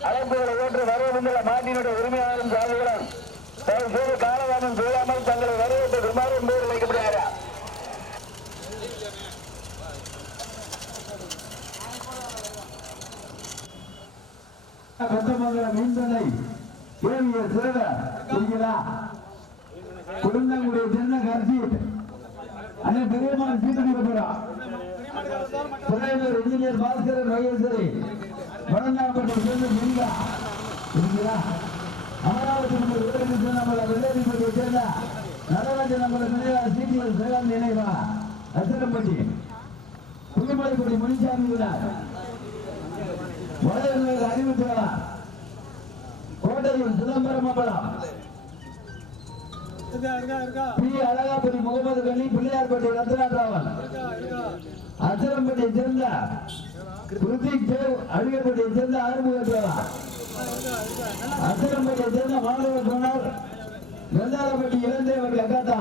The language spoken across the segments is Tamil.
அழைப்புகளை ஏற்று வரவேண்டுள்ள மாட்டினுடைய உரிமையாளரும் சாதிகளும். தற்போது காலவானம் செய்யாமல் தங்களை வரவேற்று குமாரன் பேர் வைக்கப்படுகிறார்? கொத்தமங்கலம் மீன்தலை கேவிய சிறுவ புரியுதா குடும்பங்களுடைய சின்ன கர்ஜீட் அண்ணன் பெரியமான சீட்டு போறான் இன்ஜினியர் பாஸ்கரன் வையசரி வடநாப்பட்டி சேர்ந்த மிங்கா புரியுதா அமராவதி நம்மள வெள்ளரிப்பட்டியை சேர்ந்த நடராஜ நினைவா சிடிஎஸ் சேலம் நினைவா அச்சரம்பட்டி புதுமலைப்பட்டி முனிசாமி வடநிலை கோட்டையில் சிதம்பரம் அம்பலம் பி அழகாபுரி முகமது கனி பிள்ளையார்பட்டி ரத்னாராவன் அச்சரம்பட்டியை சேர்ந்த கிருத்திக் தேவ் அழியப்பட்டியை சேர்ந்த ஆறுமுக தேவா. அச்சரம்பட்டியை சேர்ந்த மாணவ குணர் வெள்ளாரப்பட்டி இளந்தேவர் கக்காத்தா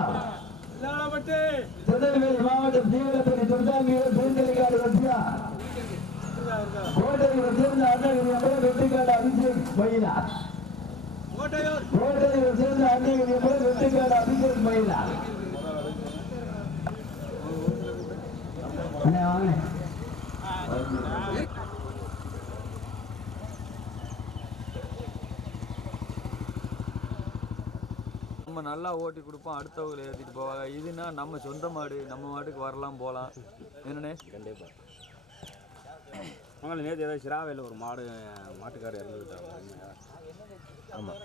திருநெல்வேலி மாவட்டம் தீவிரப்பட்டி துர்காமியூர் பெருந்தலிக்காடு வச்சியா கோட்டையில் சேர்ந்த அண்ணகிரி வெற்றிக்காடு அபிஷேக் மயிலா. கோட்டையில் சேர்ந்த அண்ணகிரி வெற்றிக்காடு அபிஷேக் மயிலா. வாங்க. நம்ம நல்லா ஓட்டி கொடுப்போம் அடுத்தவங்களை ஏற்றிட்டு போவாங்க. இதுனா நம்ம சொந்த மாடு நம்ம மாட்டுக்கு வரலாம் போகலாம். என்னண்ணே? கண்டிப்பாக அவங்கள நேற்று ஏதாவது சிராவையில் ஒரு மாடு மாட்டுக்காரர் இறந்து விட்டாங்க ஆமாம்